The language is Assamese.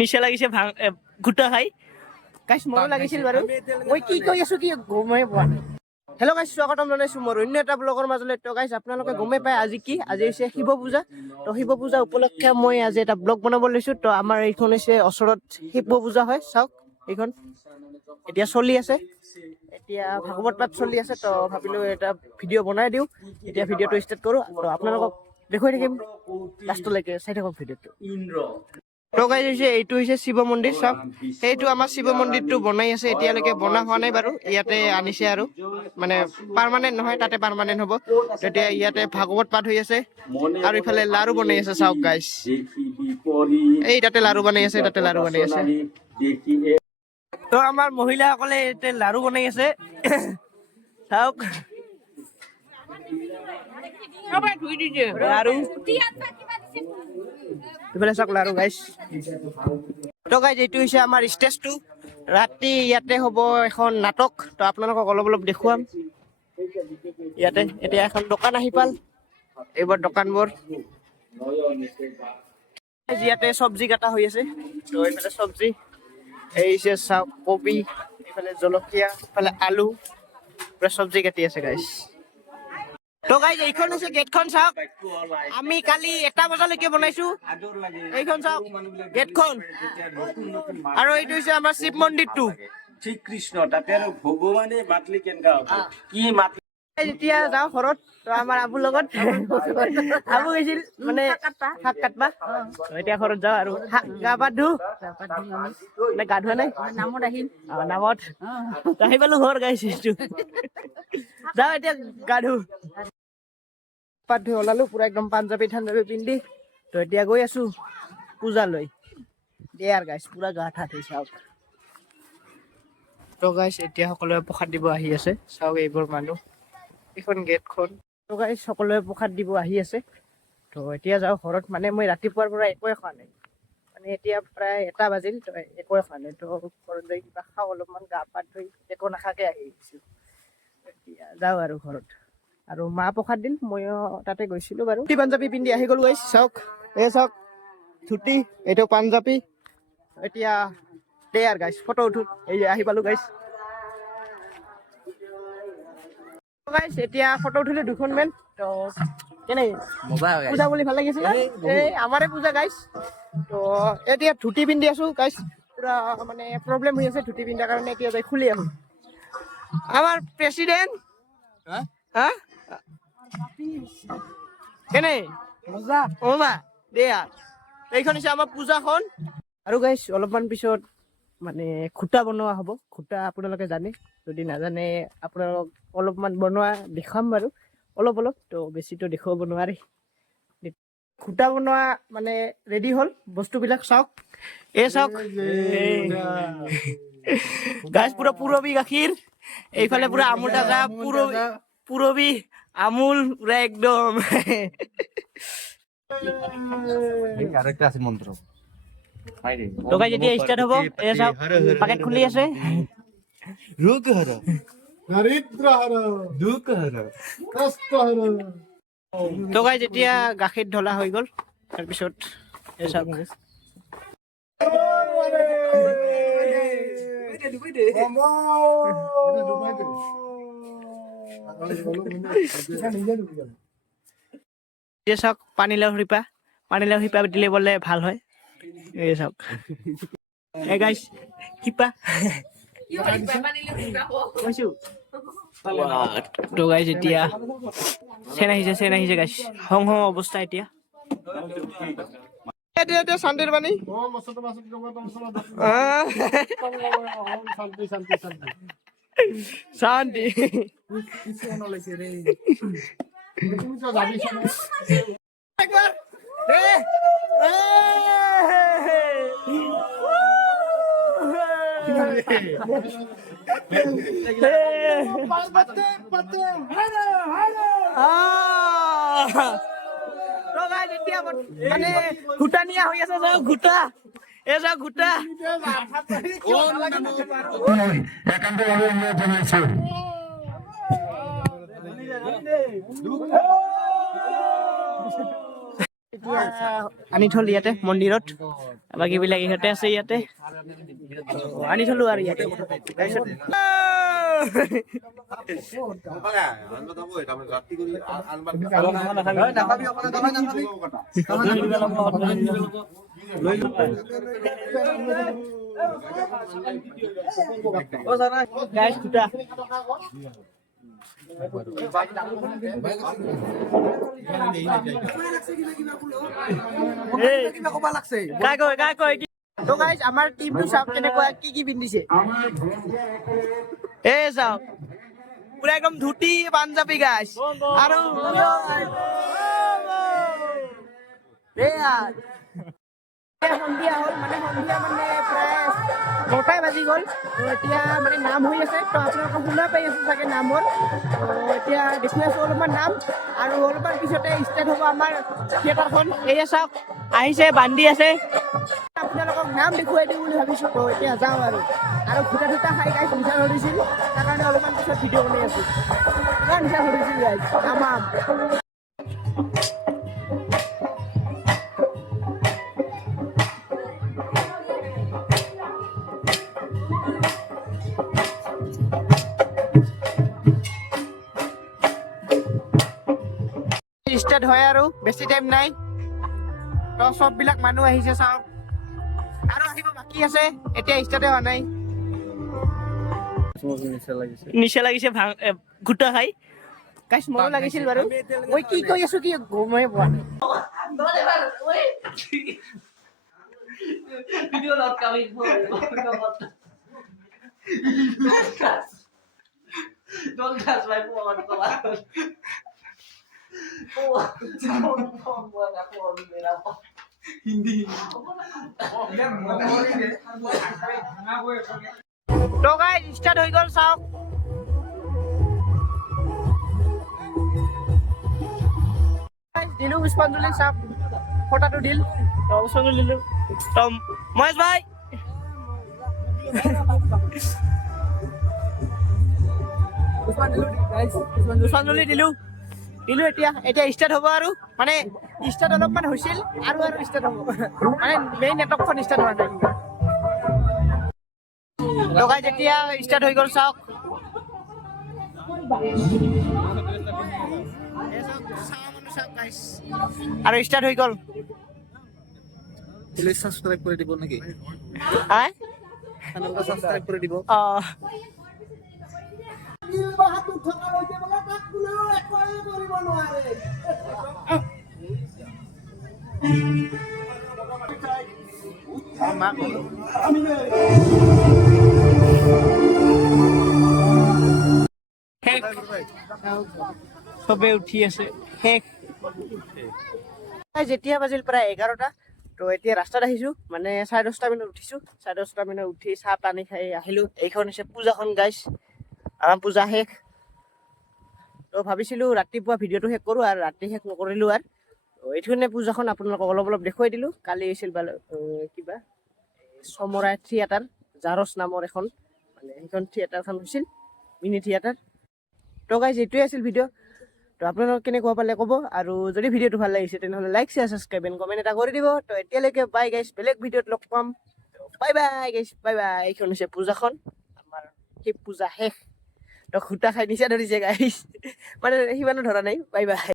নিচা লাগিছে ঘুটা খাই গাইছ ময়ো লাগিছিল বাৰু মই কি কৈ আছো কি গমেই পোৱা নাই হেল্ল' গাইছ স্বাগতম জনাইছো মোৰ অন্য এটা ব্লগৰ মাজলৈ তো গাইছ আপোনালোকে গমেই পায় আজি কি আজি হৈছে শিৱ পূজা তো শিৱ পূজা উপলক্ষে মই আজি এটা ব্লগ বনাব লৈছো তো আমাৰ এইখন হৈছে ওচৰত শিৱ পূজা হয় চাওক এইখন এতিয়া চলি আছে এতিয়া ভাগৱত পাঠ চলি আছে তো ভাবিলো এটা ভিডিঅ' বনাই দিওঁ এতিয়া ভিডিঅ'টো ষ্টাৰ্ট কৰোঁ তো আপোনালোকক দেখুৱাই থাকিম লাষ্টলৈকে চাই থাকক ভিডিঅ'টো তো গাইছ হৈছে এইটো হৈছে শিৱ মন্দিৰ চাওক সেইটো আমাৰ শিৱ মন্দিৰটো বনাই আছে এতিয়ালৈকে বনা হোৱা নাই বাৰু ইয়াতে আনিছে আৰু মানে পাৰ্মানেণ্ট নহয় তাতে পাৰ্মানেণ্ট হ'ব তেতিয়া ইয়াতে ভাগৱত পাঠ হৈ আছে আৰু ইফালে লাৰু বনাই আছে চাওক গাইছ এই তাতে লাৰু বনাই আছে তাতে লাৰু বনাই আছে তো আমাৰ মহিলাসকলে ইয়াতে লাৰু বনাই আছে চাওক লাৰু ইফালে চাওক লাৰু গাইছ তো গাইছ এইটো হৈছে আমাৰ ষ্টেজটো ৰাতি ইয়াতে হ'ব এখন নাটক তো আপোনালোকক অলপ অলপ দেখুৱাম ইয়াতে এতিয়া এখন দোকান আহি পাল এইবাৰ দোকানবোৰ ইয়াতে চব্জি কাটা হৈ আছে তো এইফালে চব্জি এই চাওক কবি এইফালে জলকীয়া এইফালে আলু পুৰা চব্জি কাটি আছে গাইছ তো গাইছ এইখন হৈছে গেটখন চাওক আমি কালি 1টা বজালৈকে বনাইছো এইখন চাওক গেটখন আৰু এইটো হৈছে আমাৰ শিৱ মন্দিৰটো শ্ৰীকৃষ্ণ তাতে আৰু ভগৱানে মাতলি কেনেকা হ'ব কি মাতলি এতিয়া যাওঁ ঘৰত তো আমাৰ আবুৰ লগত আবু গৈছিল মানে শাক কাটবা এতিয়া ঘৰত যাওঁ আৰু গা পা ধু গা ধোৱা নাই নামত আহিল নামত আহি পালো ঘৰ গাইছো যাওঁ এতিয়া গা ধু পাত ধুই ওলালো পুৰা একদম পাঞ্জাবী পিন্ধি তো এতিয়া গৈ আছো পূজালৈ দেয়াৰ গাইছ পুৰা গা ঠা ধুই চাওক তো গাইছ এতিয়া সকলোৱে প্ৰসাদ দিব আহি আছে চাওক এইবোৰ মানুহ এইখন গেটখন তো গাইছ সকলোৱে প্ৰসাদ দিব আহি আছে তো এতিয়া যাওঁ ঘৰত মানে মই ৰাতিপুৱাৰ পৰা একোৱে খোৱা নাই মানে এতিয়া প্ৰায় 1টা বাজিল তো একোৱে খোৱা নাই তো ঘৰত যাই কিবা খাওঁ অলপমান গা পা ধুই একো নাখাকে আহি আহিছোঁ এতিয়া যাওঁ আৰু ঘৰত আৰু মা প্ৰসাদ দিল ময়ো তাতে গৈছিলো বাৰু ধুতি পাঞ্জাবী পিন্ধি আহি গ'লো গাইছ চাওক এই চাওক ধুতি এইটো পাঞ্জাবী এতিয়া দে আৰু গাইছ ফটো উঠো এই আহি পালো গাইছ গাইছ এতিয়া ফটো উঠিলো 2খনমান তো কেনে পূজা বুলি ভাল লাগিছে এই আমাৰে পূজা গাইছ তো এতিয়া ধুতি পিন্ধি আছো গাইছ পুৰা মানে প্ৰব্লেম হৈ আছে ধুতি পিন্ধাৰ কাৰণে এতিয়া যাই খুলি আহো আমাৰ প্ৰেচিডেণ্ট হা কেনে মজা মজা দে আৰ এইখন হৈছে আমাৰ পূজাখন আৰু গাইছ অলপমান পিছত মানে খুটা বনোৱা হ'ব খুটা আপোনালোকে জানে যদি নাজানে আপোনালোক অলপমান বনোৱা দেখাম বাৰু অলপ অলপ তো বেছিটো দেখুৱাব নোৱাৰি খুটা বনোৱা মানে ৰেডি হ'ল বস্তুবিলাক চাওক এই চাওক গাইছ পুৰা পুৰবী গাখীৰ এইফালে পুৰা আমুল তাজা পুৰবী আমুল পুৰা একদম আৰেকটা আছে মন্ত্ৰ তো গাইছ এতিয়া ষ্টাৰ্ট হ'ব এই চাওক পেকেট খুলি আছে ৰোগ হৰ দৰিদ্ৰ হৰ দুঃখ হৰ কষ্ট হৰ তো গাইছ এতিয়া গাখীৰ ঢলা হৈ গ'ল তাৰপিছত এই চাওক এই চাওক পানীলাও শিপা দিলে বোলে ভাল হয় এই চাওক এই গাইছ শিপা তো গাইছ এতিয়া চেন আহিছে গাইছ হং অৱস্থা এতিয়া শান্তিৰ পানী শান্তি মানে ঘুটা নিয়া হৈ আছে ঘুটা এই যা ঘুটা এতিয়া আনি থল ইয়াতে মন্দিৰত, বাকীবিলাক ইহঁতে আছে ইয়াতে, আনি থলো আৰু ইয়াতে। গাইছ দুটা আমাৰ টিমটো চাওক কেনেকুৱা কি কি পিন্ধিছে। এ চাওক পুৰা একদম ধুতি পাঞ্জাবী গাইছ আৰু সন্ধিয়া হ'ল মানে প্ৰায় 9টাই বাজি গ'ল। এতিয়া মানে নাম হৈ আছে, তো আপোনালোকে শুনা পাই আছে চাগে নামৰ। এতিয়া দেখি আছো অলপমান নাম, আৰু অলপমান পিছতে ষ্টাৰ্ট হ'ব আমাৰ থিয়েটাৰখন। এয়া চাওক আহিছে, বান্ধি আছে। আপোনালোকক নাম দেখুৱাই দিওঁ বুলি ভাবিছো, তো এতিয়া যাওঁ আৰু ঘুটা দুটা খাই গাইছ নিচা ধৰিছিল, তাৰ কাৰণে অলপমান পিছত ভিডিঅ' বনাই আছো। ইমান নিচা ধৰিছিল গাইছ তামাম। ষ্টাৰ্ট হয় আৰু বেছি টাইম নাই, তো চববিলাক মানুহ আহিছে চাওক, আৰু আহিব বাকী আছে, এতিয়া ষ্টাৰ্টে হোৱা নাই। নিচা লাগিছে ঘুটা খাই গাইছ, মোৰো লাগিছিল বাৰু। মই কি কৈ আছো কি গমেই পোৱা নাই। তো গাইছ ষ্টাৰ্ট হৈ গ'ল চাওক। দিলো পুষ্পাঞ্জলি চাওক, ফটাটো দিল, পুষ্পাঞ্জলি দিলো। তো মহেশ ভাই পুষ্পাঞ্জলি দিলো এতিয়া ষ্টাৰ্ট হ'ব আৰু মানে ষ্টাৰ্ট অলপমান হৈছিল, আৰু ষ্টাৰ্ট হ'ব মানে মেইন নেটৱৰ্কখন ষ্টাৰ্ট হোৱা নাই। লগাই যেতিয়া ষ্টাৰ্ট হৈ গ'ল চাওক, আৰু ষ্টাৰ্ট হৈ গ'ল। সাবস্ক্ৰাইব কৰে দিব নাকি? হ্যাঁ চ্যানেলটা সাবস্ক্ৰাইব কৰে দিব। সবে উঠি আছে শেষ। যেতিয়া বাজিল প্ৰায় 11টা, তো এতিয়া ৰাস্তাত আহিছো, মানে 10:30 মানত উঠিছো। 10:30 মানত উঠি চাহ পানী খাই আহিলো। এইখন হৈছে পূজাখন গাইছ, আমাৰ পূজা শেষ। তো ভাবিছিলো ৰাতিপুৱা ভিডিঅ'টো শেষ কৰো, আৰু ৰাতি শেষ নকৰিলো। আৰু এইখনে পূজাখন আপোনালোকক অলপ দেখুৱাই দিলো। কালি হৈছিল কিবা সমৰা থিয়েটাৰ, জাৰস নামৰ এখন, মানে সেইখন থিয়েটাৰখন হৈছিল মিনি থিয়েটাৰ। তো গাইছ এইটোৱে আছিল ভিডিঅ'। তো আপোনালোক কেনেকুৱা পালে ক'ব, আৰু যদি ভিডিঅ'টো ভাল লাগিছে তেনেহ'লে like share subscribe and comment এটা কৰি দিব। তো এতিয়ালৈকে বাই গাইছ, বেলেগ ভিডিঅ'ত লগ পাম। বাই বাই গাইছ, বাই বাই। এইখন হৈছে পূজাখন, আমাৰ শিৱ পূজা শেষ। তো খুটা খাই নিচা ধৰিছে গাইছ, মানে সিমানো ধৰা নাই। Bye bye.